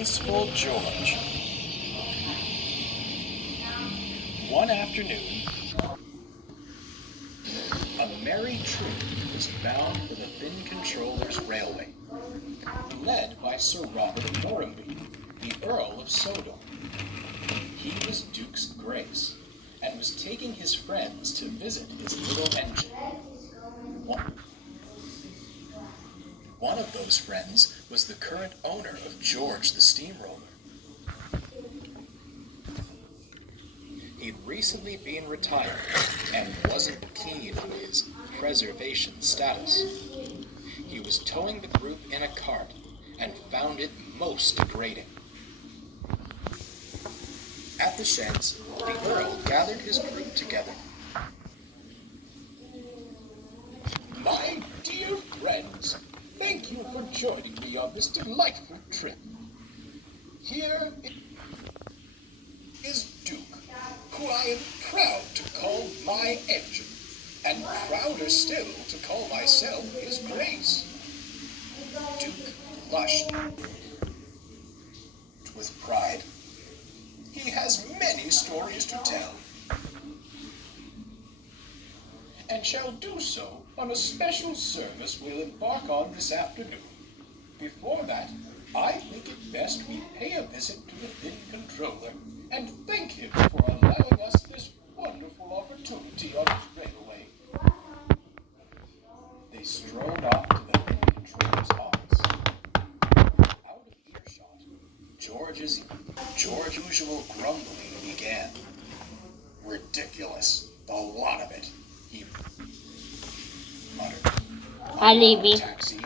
Graceful George. One afternoon, a merry troop was bound for the Thin Controller's railway, led by Sir Robert of Normandy, the Earl of Sodor. He was Duke's Grace, and was taking his friends to visit his little engine. One of those friends was the current owner of George the Steamroller. He'd recently been retired and wasn't keen on his preservation status. He was towing the group in a cart and found it most degrading. At the sheds, the Earl gathered his group together. My dear friends, thank you for joining me on this delightful trip. Here is Duke, who I am proud to call my engine, and prouder still to call myself his Grace. Duke blushed with pride. He has many stories to tell, and shall do so on a special service we'll embark on this afternoon. Before that, I think it best we pay a visit to the Thin Controller and thank him for allowing us this wonderful opportunity on his railway. They strolled off to the Thin Controller's office. Out of earshot, George's usual grumbling began. Ridiculous, the lot of it, he muttered. I leave you. Taxi,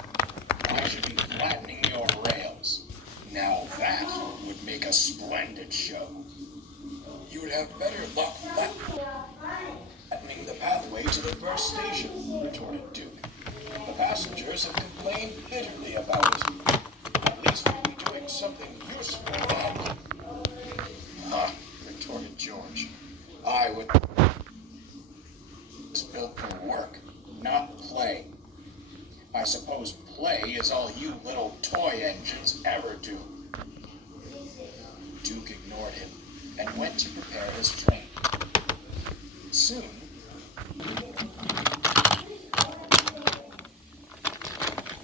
I should be flattening your rails. Now that would make a splendid show. You'd have better luck flattening the pathway to the first station, retorted Duke. The passengers have complained bitterly about it. At least we'd be doing something useful then. Huh, retorted George. I would... It's built for work, not play. I suppose play is all you little toy engines ever do. Duke ignored him and went to prepare his train. Soon,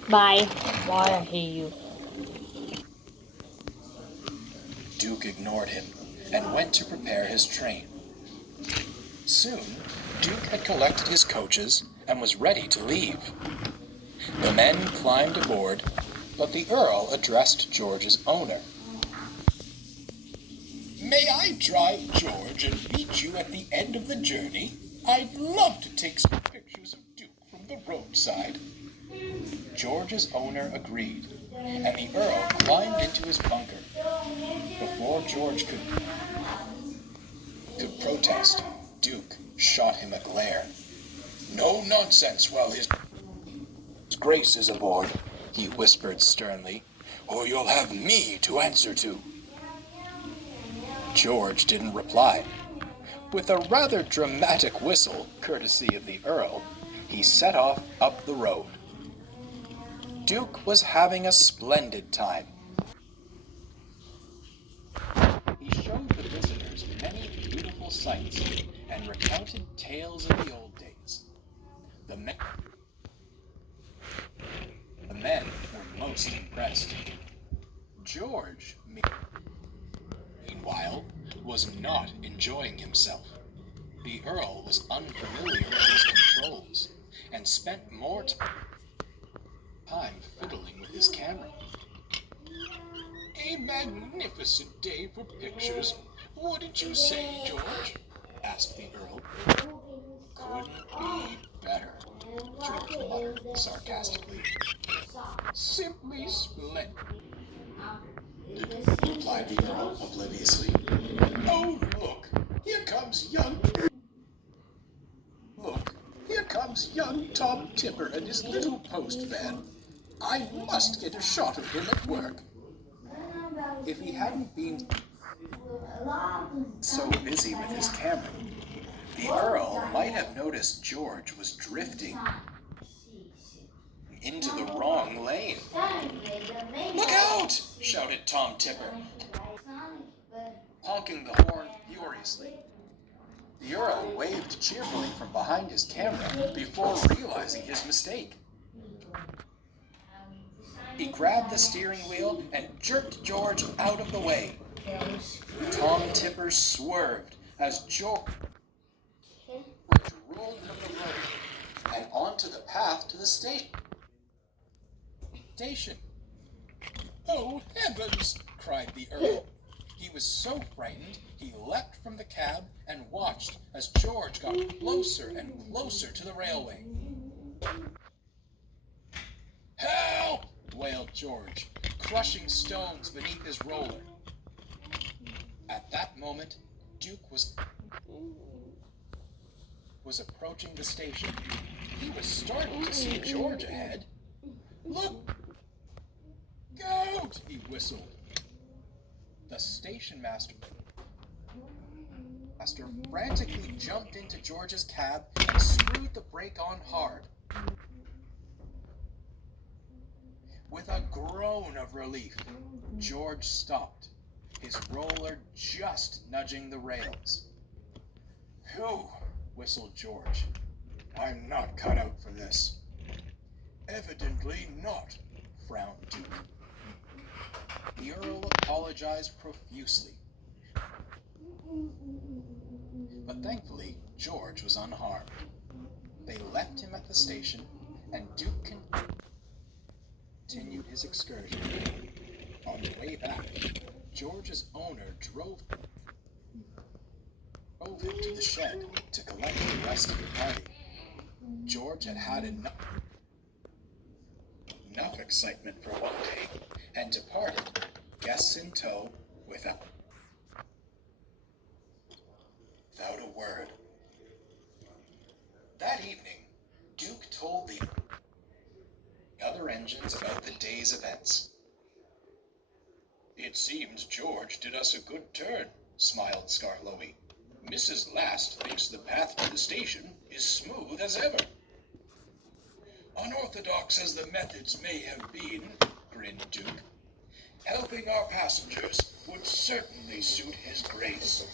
Bye. Why I hate you. Duke ignored him and went to prepare his train. Soon, Duke had collected his coaches and was ready to leave. The men climbed aboard, but the Earl addressed George's owner. May I drive George and meet you at the end of the journey? I'd love to take some pictures of Duke from the roadside. George's owner agreed, and the Earl climbed into his bunker. Before George could protest, Duke shot him a glare. No nonsense while his Grace is aboard, he whispered sternly, or you'll have me to answer to. George didn't reply. With a rather dramatic whistle, courtesy of the Earl, he set off up the road. Duke was having a splendid time. He showed the visitors many beautiful sights and recounted tales of the old days. The men were most impressed. George, meanwhile, was not enjoying himself. The Earl was unfamiliar with his controls and spent more time fiddling with his camera. A magnificent day for pictures, wouldn't you say, George? Asked the Earl. Couldn't be better, George muttered sarcastically. Simply splendid, replied the Earl obliviously. Oh, look, here comes young Tom Tipper and his little post van. I must get a shot of him at work. If he hadn't been so busy with his camera, the Earl might have noticed George was drifting into the wrong lane. Look out! shouted Tom Tipper, honking the horn furiously. The Earl waved cheerfully from behind his camera before realizing his mistake. He grabbed the steering wheel and jerked George out of the way. Tom Tipper swerved as George rolled from the road and onto the path to the station. "Oh, heavens!" cried the Earl. He was so frightened, he leapt from the cab and watched as George got closer and closer to the railway. "Help!" wailed George, crushing stones beneath his roller. At that moment, Duke was approaching the station. He was startled to see George ahead. "Look out!" he whistled. The station master frantically jumped into George's cab and screwed the brake on hard. With a groan of relief, George stopped, his roller just nudging the rails. "Phew," whistled George. "I'm not cut out for this." "Evidently not," frowned Duke. The Earl apologized profusely. But thankfully, George was unharmed. They left him at the station, and Duke continued his excursion. On the way back, George's owner drove him to the shed to collect the rest of the party. George had had enough excitement for one day, and departed, guests in tow, without a word. That evening, Duke told the other engines about the day's events. "It seems George did us a good turn," smiled Skarloey. "Mrs. Last thinks the path to the station is smooth as ever." "Unorthodox as the methods may have been," grinned Duke, "helping our passengers would certainly suit his grace."